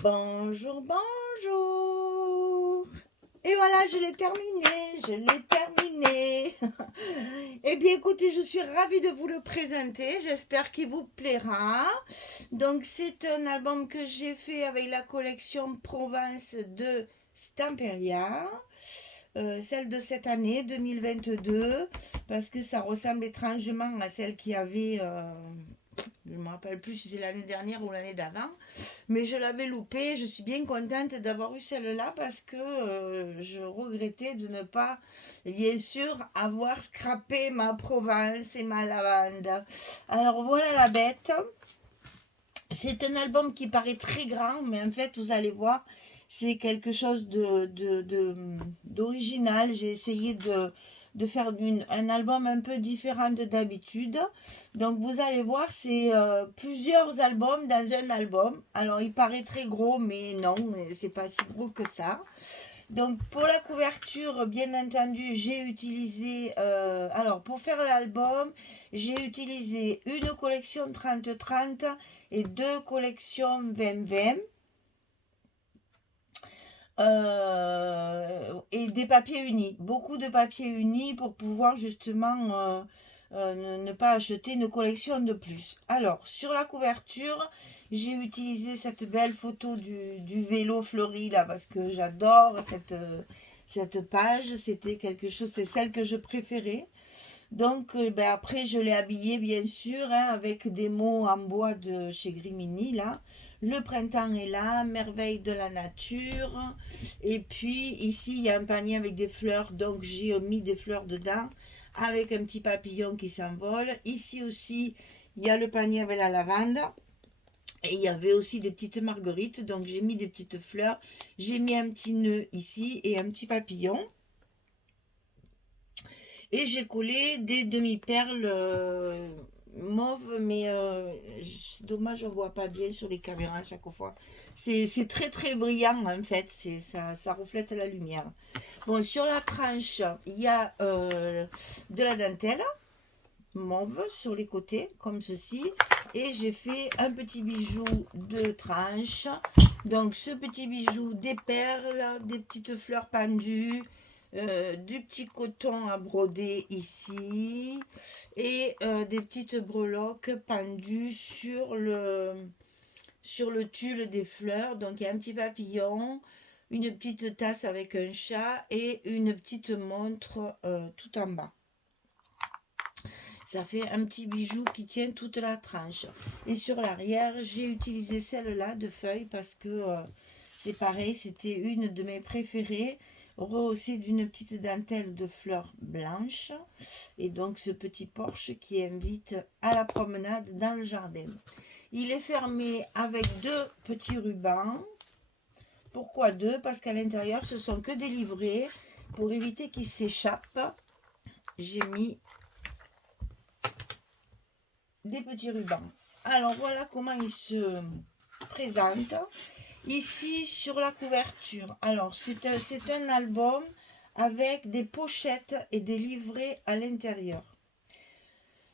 Bonjour, bonjour. Et voilà, je l'ai terminé. Eh bien, écoutez, je suis ravie de vous le présenter. J'espère qu'il vous plaira. Donc, c'est un album que j'ai fait avec la collection Provence de Stamperia. Celle de cette année 2022, parce que ça ressemble étrangement à celle qui avait, je ne me rappelle plus si c'est l'année dernière ou l'année d'avant, mais je l'avais loupée. Je suis bien contente d'avoir eu celle-là parce que je regrettais de ne pas, bien sûr, avoir scrappé ma Provence et ma lavande. Alors voilà la bête. C'est un album qui paraît très grand, mais en fait, vous allez voir, c'est quelque chose d'original. J'ai essayé de faire un album un peu différent de d'habitude. Donc, vous allez voir, c'est plusieurs albums dans un album. Alors, il paraît très gros, mais non, c'est pas si gros que ça. Donc, pour la couverture, bien entendu, j'ai utilisé. Alors, pour faire l'album, j'ai utilisé une collection 30-30 et deux collections 20-20. Et des papiers unis, beaucoup de papiers unis pour pouvoir justement ne pas acheter une collection de plus. Alors, sur la couverture, j'ai utilisé cette belle photo du vélo fleuri là parce que j'adore cette page. C'était quelque chose, c'est celle que je préférais. Donc, ben, après, je l'ai habillé, bien sûr, hein, avec des mots en bois de chez Grimini, là. Le printemps est là, merveille de la nature. Et puis, ici, il y a un panier avec des fleurs, donc j'ai mis des fleurs dedans, avec un petit papillon qui s'envole. Ici aussi, il y a le panier avec la lavande. Et il y avait aussi des petites marguerites, donc j'ai mis des petites fleurs. J'ai mis un petit nœud ici et un petit papillon. Et j'ai collé des demi-perles mauves, mais c'est dommage, on ne voit pas bien sur les caméras à chaque fois. C'est très très brillant en fait, ça reflète la lumière. Bon, sur la tranche, il y a de la dentelle mauve sur les côtés, comme ceci. Et j'ai fait un petit bijou de tranche. Donc ce petit bijou, des perles, des petites fleurs pendues, du petit coton à broder ici et des petites breloques pendues sur le tulle des fleurs. Donc il y a un petit papillon, une petite tasse avec un chat et une petite montre tout en bas. Ça fait un petit bijou qui tient toute la tranche. Et sur l'arrière, j'ai utilisé celle-là de feuilles parce que c'est pareil, c'était une de mes préférées, rehaussée d'une petite dentelle de fleurs blanches. Et donc ce petit porche qui invite à la promenade dans le jardin. Il est fermé avec deux petits rubans. Pourquoi deux? Parce qu'à l'intérieur, ce sont que des livrets. Pour éviter qu'ils s'échappent, j'ai mis des petits rubans. Alors voilà comment il se présente. Ici sur la couverture. Alors c'est un album avec des pochettes et des livrets à l'intérieur.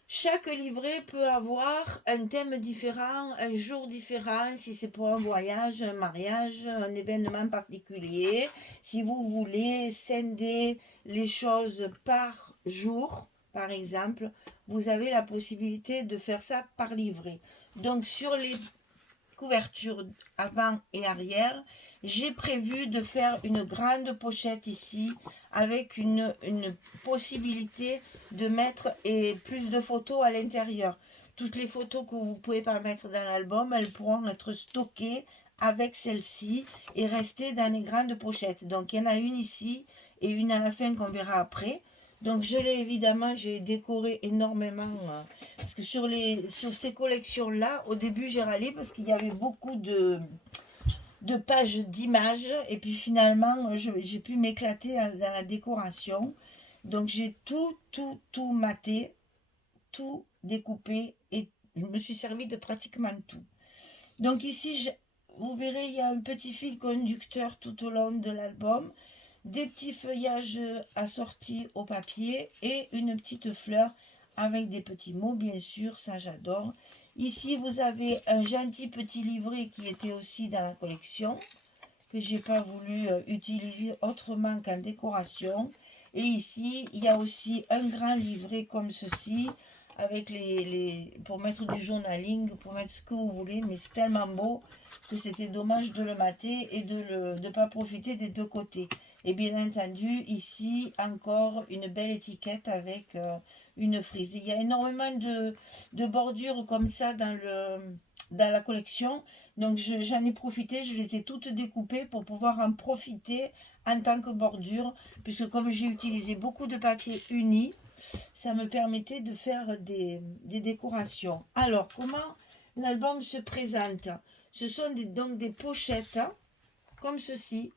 Chaque livret peut avoir un thème différent, un jour différent, si c'est pour un voyage, un mariage, un événement particulier. Si vous voulez scinder les choses par jour, par exemple, vous avez la possibilité de faire ça par livret. Donc sur les couvertures avant et arrière, j'ai prévu de faire une grande pochette ici avec une possibilité de mettre plus de photos à l'intérieur. Toutes les photos que vous pouvez pas mettre dans l'album, elles pourront être stockées avec celle-ci et rester dans les grandes pochettes. Donc il y en a une ici et une à la fin qu'on verra après. Donc je l'ai évidemment, j'ai décoré énormément parce que sur ces collections-là, au début j'ai râlé parce qu'il y avait beaucoup de pages d'images et puis finalement j'ai pu m'éclater dans la décoration. Donc j'ai tout maté, tout découpé et je me suis servi de pratiquement tout. Donc ici, vous verrez, il y a un petit fil conducteur tout au long de l'album, des petits feuillages assortis au papier et une petite fleur avec des petits mots, bien sûr, ça j'adore. Ici, vous avez un gentil petit livret qui était aussi dans la collection, que j'ai pas voulu utiliser autrement qu'en décoration. Et ici, il y a aussi un grand livret comme ceci, avec pour mettre du journaling, pour mettre ce que vous voulez, mais c'est tellement beau que c'était dommage de le mater et de ne pas profiter des deux côtés. Et bien entendu, ici, encore une belle étiquette avec une frise. Il y a énormément de bordures comme ça dans la collection. Donc j'en ai profité, je les ai toutes découpées pour pouvoir en profiter en tant que bordure, puisque comme j'ai utilisé beaucoup de papier uni, ça me permettait de faire des décorations. Alors, comment l'album se présente? Ce sont donc des pochettes, comme ceci,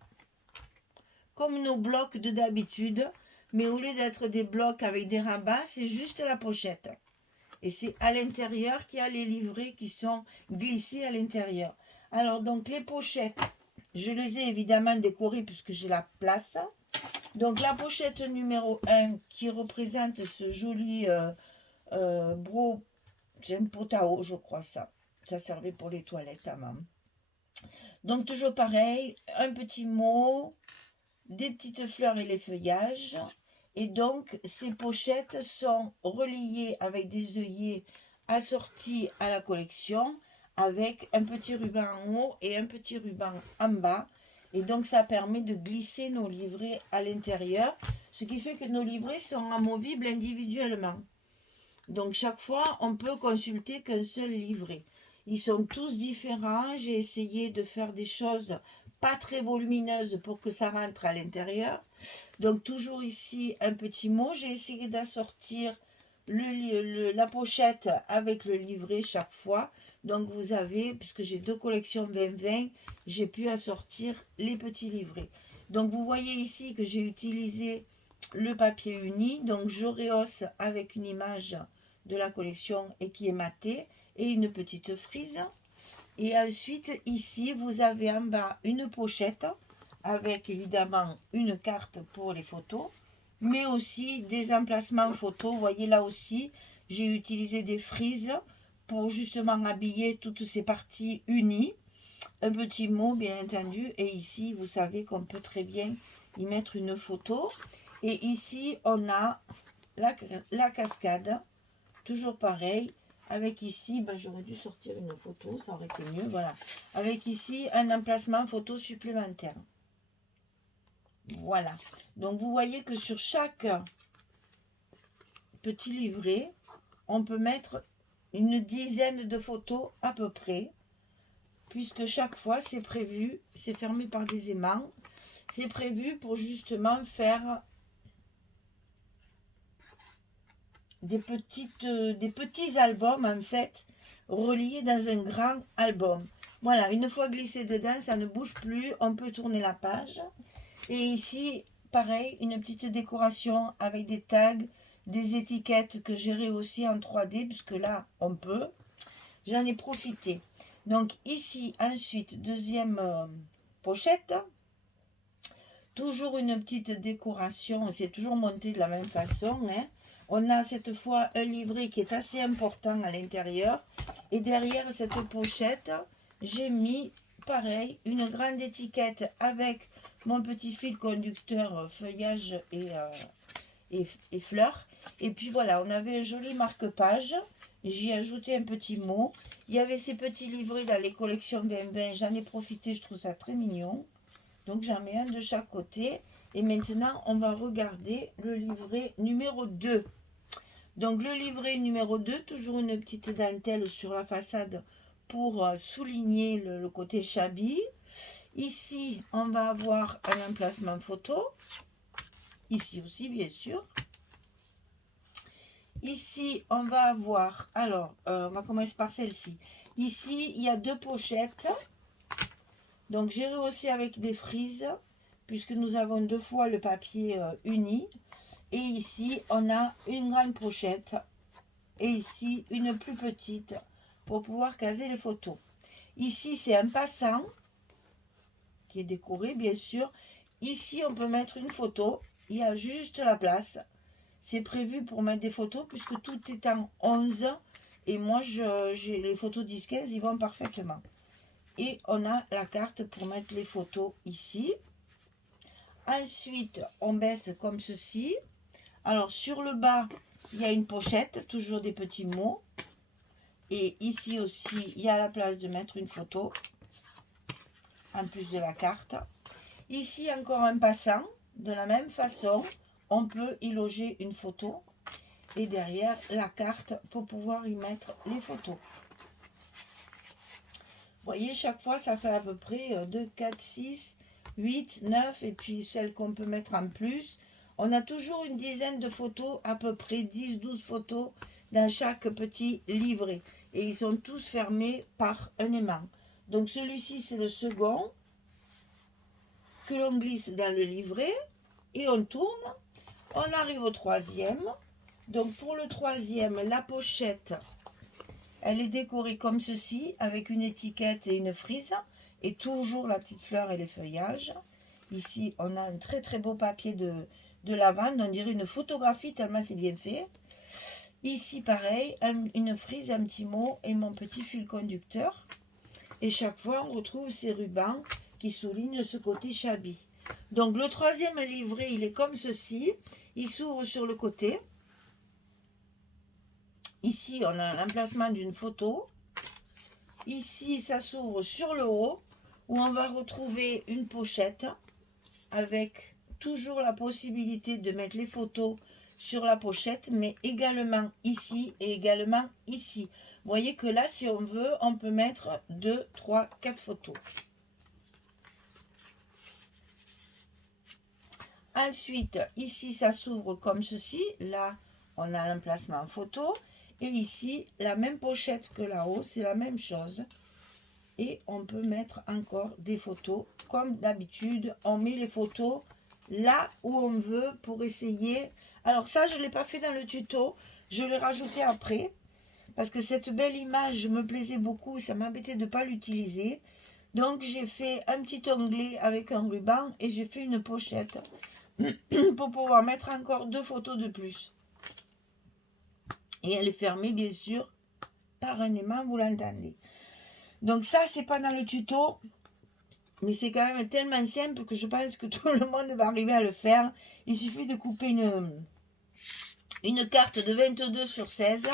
comme nos blocs de d'habitude, mais au lieu d'être des blocs avec des rabats, c'est juste la pochette. Et c'est à l'intérieur qu'il y a les livrets qui sont glissés à l'intérieur. Alors, donc, les pochettes, je les ai évidemment décorées puisque j'ai la place. Donc, la pochette numéro 1 qui représente ce joli c'est un pot à eau, je crois ça. Ça servait pour les toilettes à maman. Donc, toujours pareil, un petit mot, des petites fleurs et les feuillages. Et donc, ces pochettes sont reliées avec des œillets assortis à la collection avec un petit ruban en haut et un petit ruban en bas. Et donc, ça permet de glisser nos livrets à l'intérieur, ce qui fait que nos livrets sont amovibles individuellement. Donc, chaque fois, on peut consulter qu'un seul livret. Ils sont tous différents. J'ai essayé de faire des choses pas très volumineuses pour que ça rentre à l'intérieur. Donc, toujours ici, un petit mot. J'ai essayé d'assortir la pochette avec le livret chaque fois. Donc, vous avez, puisque j'ai deux collections 2020, j'ai pu assortir les petits livrets. Donc, vous voyez ici que j'ai utilisé le papier uni. Donc, je rehausse avec une image de la collection et qui est matée et une petite frise. Et ensuite, ici, vous avez en bas une pochette avec évidemment une carte pour les photos, mais aussi des emplacements photos. Vous voyez là aussi, j'ai utilisé des frises pour justement habiller toutes ces parties unies. Un petit mot, bien entendu. Et ici, vous savez qu'on peut très bien y mettre une photo. Et ici, on a la cascade. Toujours pareil. Avec ici, j'aurais dû sortir une photo, ça aurait été mieux. Voilà. Avec ici, un emplacement photo supplémentaire. Voilà. Donc, vous voyez que sur chaque petit livret, on peut mettre une dizaine de photos à peu près. Puisque chaque fois, c'est prévu, c'est fermé par des aimants. C'est prévu pour justement faire des petits albums, en fait, reliés dans un grand album. Voilà, une fois glissé dedans, ça ne bouge plus. On peut tourner la page. Et ici, pareil, une petite décoration avec des tags, des étiquettes que j'ai rehaussées en 3D, puisque là, on peut. J'en ai profité. Donc ici, ensuite, deuxième pochette. Toujours une petite décoration. C'est toujours monté de la même façon. Hein. On a cette fois un livret qui est assez important à l'intérieur. Et derrière cette pochette, j'ai mis, pareil, une grande étiquette avec mon petit fil conducteur feuillage et fleurs. Et puis voilà, on avait un joli marque-page. J'y ai ajouté un petit mot. Il y avait ces petits livrets dans les collections 2020. J'en ai profité, je trouve ça très mignon. Donc j'en mets un de chaque côté. Et maintenant, on va regarder le livret numéro 2. Donc le livret numéro 2, toujours une petite dentelle sur la façade pour souligner le côté shabby. Ici, on va avoir un emplacement photo. Ici aussi, bien sûr. Ici, on va avoir, alors, on va commencer par celle-ci. Ici, il y a deux pochettes. Donc, j'ai rehaussé avec des frises, puisque nous avons deux fois le papier uni. Et ici, on a une grande pochette. Et ici, une plus petite, pour pouvoir caser les photos. Ici, c'est un passant, qui est décoré, bien sûr. Ici, on peut mettre une photo. Il y a juste la place. C'est prévu pour mettre des photos puisque tout est en 11. Et moi, j'ai les photos 10-15, ils vont parfaitement. Et on a la carte pour mettre les photos ici. Ensuite, on baisse comme ceci. Alors, sur le bas, il y a une pochette, toujours des petits mots. Et ici aussi, il y a la place de mettre une photo, en plus de la carte. Ici, encore un passant. De la même façon, on peut y loger une photo. Et derrière, la carte pour pouvoir y mettre les photos. Vous voyez, chaque fois, ça fait à peu près 2, 4, 6, 8, 9. Et puis, celle qu'on peut mettre en plus. On a toujours une dizaine de photos, à peu près 10, 12 photos dans chaque petit livret. Et ils sont tous fermés par un aimant. Donc, celui-ci, c'est le second que l'on glisse dans le livret. Et on tourne. On arrive au troisième. Donc, pour le troisième, la pochette, elle est décorée comme ceci, avec une étiquette et une frise. Et toujours la petite fleur et les feuillages. Ici, on a un très très beau papier de lavande. On dirait une photographie tellement c'est bien fait. Ici, pareil, une frise, un petit mot et mon petit fil conducteur. Et chaque fois, on retrouve ces rubans qui soulignent ce côté shabby. Donc, le troisième livret, il est comme ceci. Il s'ouvre sur le côté. Ici, on a l'emplacement d'une photo. Ici, ça s'ouvre sur le haut, où on va retrouver une pochette avec toujours la possibilité de mettre les photos sur la pochette, mais également ici et également ici. Vous voyez que là, si on veut, on peut mettre 2, 3, 4 photos. Ensuite, ici, ça s'ouvre comme ceci. Là, on a l'emplacement photo. Et ici, la même pochette que là-haut, c'est la même chose. Et on peut mettre encore des photos. Comme d'habitude, on met les photos là où on veut pour essayer. Alors ça, je ne l'ai pas fait dans le tuto. Je l'ai rajouté après. Parce que cette belle image me plaisait beaucoup. Ça m'embêtait de ne pas l'utiliser. Donc, j'ai fait un petit onglet avec un ruban. Et j'ai fait une pochette pour pouvoir mettre encore 2 photos de plus. Et elle est fermée, bien sûr, par un aimant, vous l'entendez. Donc ça, c'est pas dans le tuto, mais c'est quand même tellement simple que je pense que tout le monde va arriver à le faire. Il suffit de couper une carte de 22 sur 16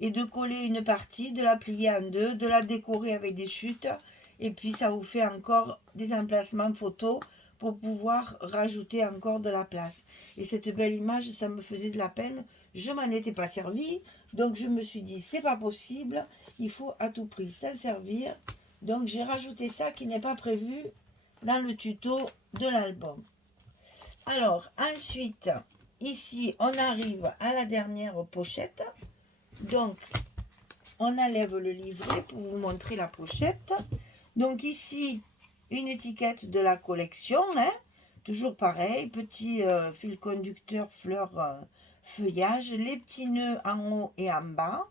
et de coller une partie, de la plier en deux, de la décorer avec des chutes. Et puis, ça vous fait encore des emplacements de photos pour pouvoir rajouter encore de la place. Et cette belle image, ça me faisait de la peine. Je m'en étais pas servi, donc je me suis dit, c'est pas possible, il faut à tout prix s'en servir. Donc j'ai rajouté ça qui n'est pas prévu dans le tuto de l'album. Alors ensuite, ici, on arrive à la dernière pochette. Donc, on enlève le livret pour vous montrer la pochette. Donc ici, une étiquette de la collection, hein, toujours pareil, petit fil conducteur, fleurs, feuillage, les petits nœuds en haut et en bas.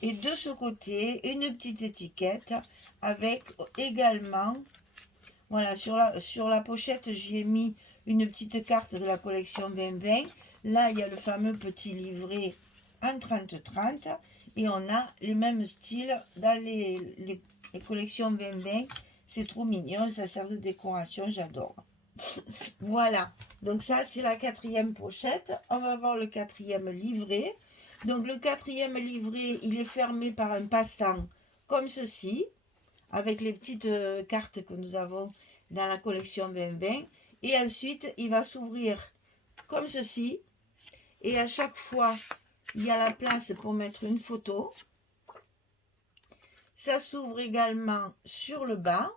Et de ce côté, une petite étiquette avec également, voilà, sur la pochette, j'y ai mis une petite carte de la collection 2020. Là, il y a le fameux petit livret en 30-30 et on a les mêmes styles dans les collections 2020. C'est trop mignon, ça sert de décoration, j'adore. Voilà, donc ça c'est la quatrième pochette. On va voir le quatrième livret. Donc le quatrième livret, il est fermé par un passant comme ceci, avec les petites cartes que nous avons dans la collection 2020. Et ensuite, il va s'ouvrir comme ceci. Et à chaque fois, il y a la place pour mettre une photo. Ça s'ouvre également sur le bas.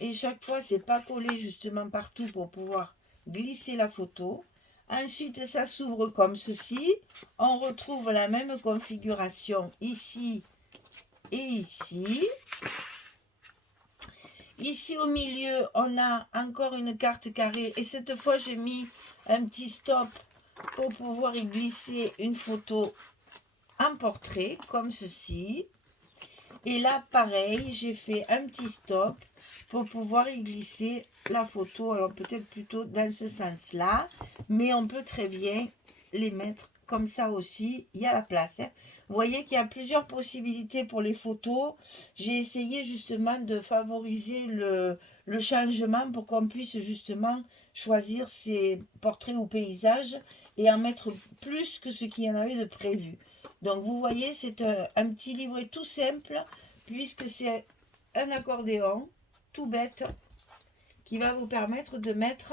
Et chaque fois, c'est pas collé justement partout pour pouvoir glisser la photo. Ensuite, ça s'ouvre comme ceci. On retrouve la même configuration ici et ici. Ici au milieu, on a encore une carte carrée. Et cette fois, j'ai mis un petit stop pour pouvoir y glisser une photo en portrait, comme ceci. Et là, pareil, j'ai fait un petit stop pour pouvoir y glisser la photo. Alors, peut-être plutôt dans ce sens-là. Mais on peut très bien les mettre comme ça aussi. Il y a la place. Hein. Vous voyez qu'il y a plusieurs possibilités pour les photos. J'ai essayé justement de favoriser le changement pour qu'on puisse justement choisir ses portraits ou paysages et en mettre plus que ce qu'il y en avait de prévu. Donc vous voyez, c'est un petit livret tout simple puisque c'est un accordéon tout bête qui va vous permettre de mettre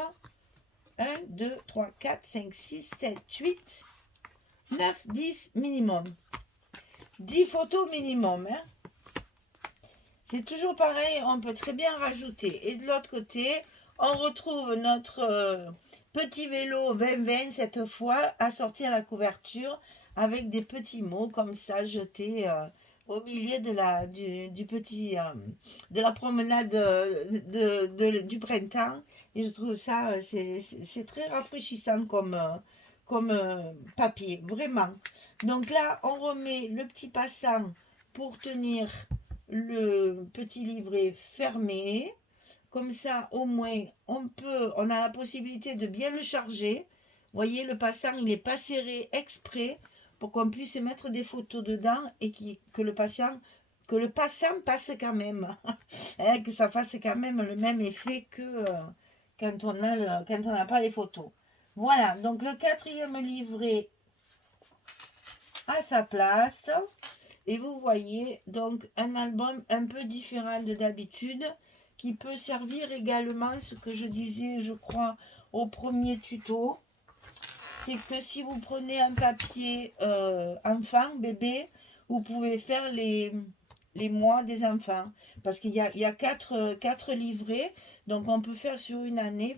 1, 2, 3, 4, 5, 6, 7, 8, 9, 10 minimum. 10 photos minimum. Hein. C'est toujours pareil, on peut très bien rajouter. Et de l'autre côté, on retrouve notre petit vélo 2020 cette fois assorti à la couverture avec des petits mots comme ça jetés au milieu du petit, de la promenade du printemps. Et je trouve ça, c'est très rafraîchissant comme papier, vraiment. Donc là, on remet le petit passant pour tenir le petit livret fermé. Comme ça, au moins, on a la possibilité de bien le charger. Vous voyez, le passant, il n'est pas serré exprès pour qu'on puisse mettre des photos dedans et que le passant passe quand même. Hein, que ça fasse quand même le même effet que quand on n'a pas les photos. Voilà, donc le 4e livret à sa place. Et vous voyez donc un album un peu différent de d'habitude qui peut servir également, ce que je disais, je crois, au premier tuto. C'est que si vous prenez un papier enfant, bébé, vous pouvez faire les mois des enfants. Parce qu'il y a 4 livrets, donc on peut faire sur une année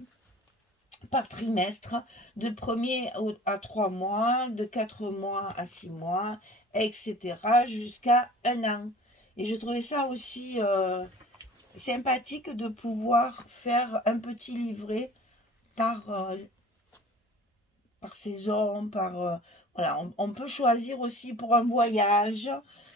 par trimestre, de 1er à 3 mois, de 4 mois à 6 mois, etc. jusqu'à 1 an. Et je trouvais ça aussi sympathique de pouvoir faire un petit livret par saison, voilà, on peut choisir aussi pour un voyage,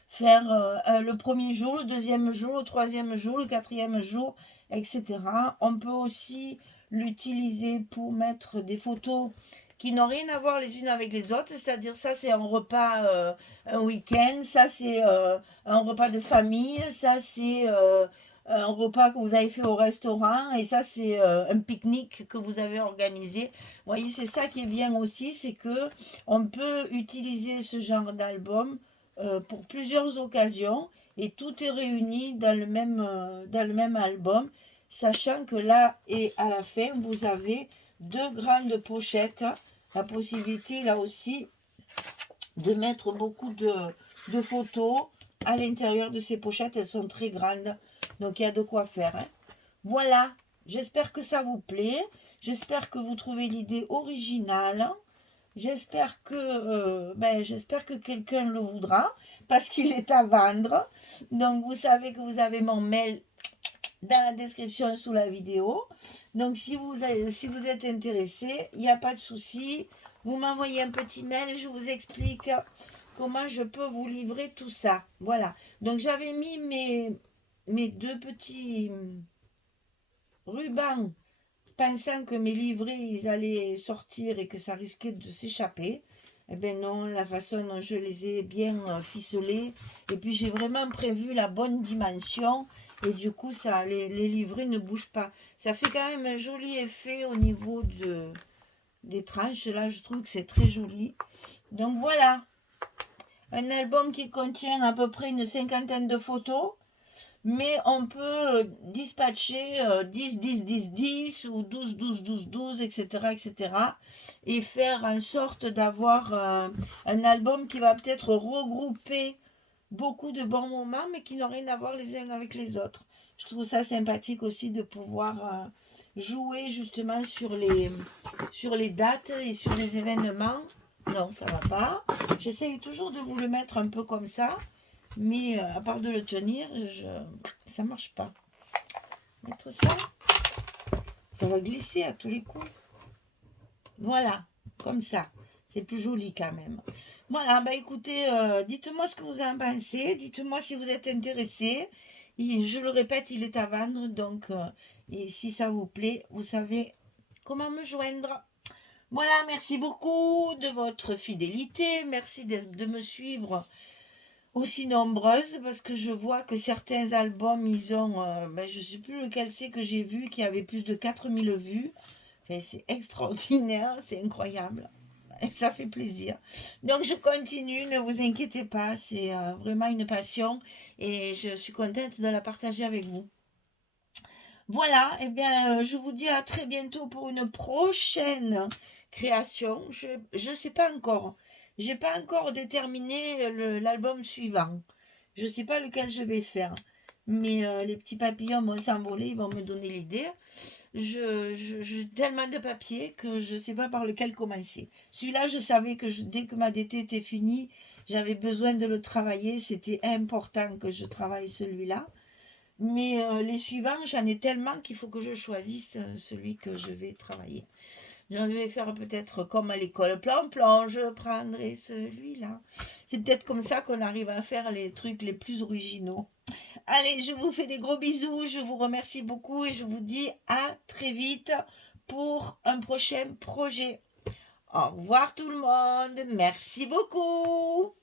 faire le premier jour, le deuxième jour, le troisième jour, le quatrième jour, etc. On peut aussi l'utiliser pour mettre des photos qui n'ont rien à voir les unes avec les autres, c'est-à-dire ça c'est un repas, un week-end, ça c'est un repas de famille, ça c'est un repas que vous avez fait au restaurant, et ça c'est un pique-nique que vous avez organisé. Vous voyez, c'est ça qui est bien aussi, c'est que on peut utiliser ce genre d'album pour plusieurs occasions et tout est réuni dans le même album, sachant que là et à la fin, vous avez 2 grandes pochettes, la possibilité là aussi de mettre beaucoup de photos à l'intérieur de ces pochettes, elles sont très grandes, donc il y a de quoi faire. Hein. Voilà, j'espère que ça vous plaît. J'espère que vous trouvez l'idée originale. J'espère que quelqu'un le voudra parce qu'il est à vendre. Donc vous savez que vous avez mon mail dans la description sous la vidéo. Donc si vous êtes intéressé, il n'y a pas de souci. Vous m'envoyez un petit mail et je vous explique comment je peux vous livrer tout ça. Voilà. Donc j'avais mis mes 2 petits rubans pensant que mes livrets, ils allaient sortir et que ça risquait de s'échapper. Eh bien non, la façon dont je les ai bien ficelés. Et puis j'ai vraiment prévu la bonne dimension. Et du coup, ça, les livrets ne bougent pas. Ça fait quand même un joli effet au niveau des tranches. Là, je trouve que c'est très joli. Donc voilà, un album qui contient à peu près une 50aine de photos. Mais on peut dispatcher 10, 10, 10, 10 ou 12, 12, 12, 12, etc., etc. Et faire en sorte d'avoir un album qui va peut-être regrouper beaucoup de bons moments, mais qui n'ont rien à voir les uns avec les autres. Je trouve ça sympathique aussi de pouvoir jouer justement sur les dates et sur les événements. Non, ça va pas. J'essaye toujours de vous le mettre un peu comme ça. Mais à part de le tenir, ça marche pas. Mettre ça, ça va glisser à tous les coups. Voilà, comme ça. C'est plus joli quand même. Voilà, bah écoutez, dites-moi ce que vous en pensez. Dites-moi si vous êtes intéressé. Je le répète, il est à vendre. Donc, et si ça vous plaît, vous savez comment me joindre. Voilà, merci beaucoup de votre fidélité. Merci de me suivre aussi nombreuses parce que je vois que certains albums, ils ont, je sais plus lequel c'est que j'ai vu, qui avait plus de 4000 vues. Enfin, c'est extraordinaire, c'est incroyable. Et ça fait plaisir. Donc je continue, ne vous inquiétez pas, c'est vraiment une passion et je suis contente de la partager avec vous. Voilà, eh bien, je vous dis à très bientôt pour une prochaine création. Je sais pas encore. J'ai pas encore déterminé l'album suivant. Je sais pas lequel je vais faire. Mais les petits papillons vont s'envoler, ils vont me donner l'idée. J'ai tellement de papiers que je sais pas par lequel commencer. Celui-là, je savais que dès que ma DT était finie, j'avais besoin de le travailler. C'était important que je travaille celui-là. Mais les suivants, j'en ai tellement qu'il faut que je choisisse celui que je vais travailler. Je vais faire peut-être comme à l'école plan-plan, je prendrai celui-là. C'est peut-être comme ça qu'on arrive à faire les trucs les plus originaux. Allez, je vous fais des gros bisous, je vous remercie beaucoup et je vous dis à très vite pour un prochain projet. Au revoir tout le monde, merci beaucoup.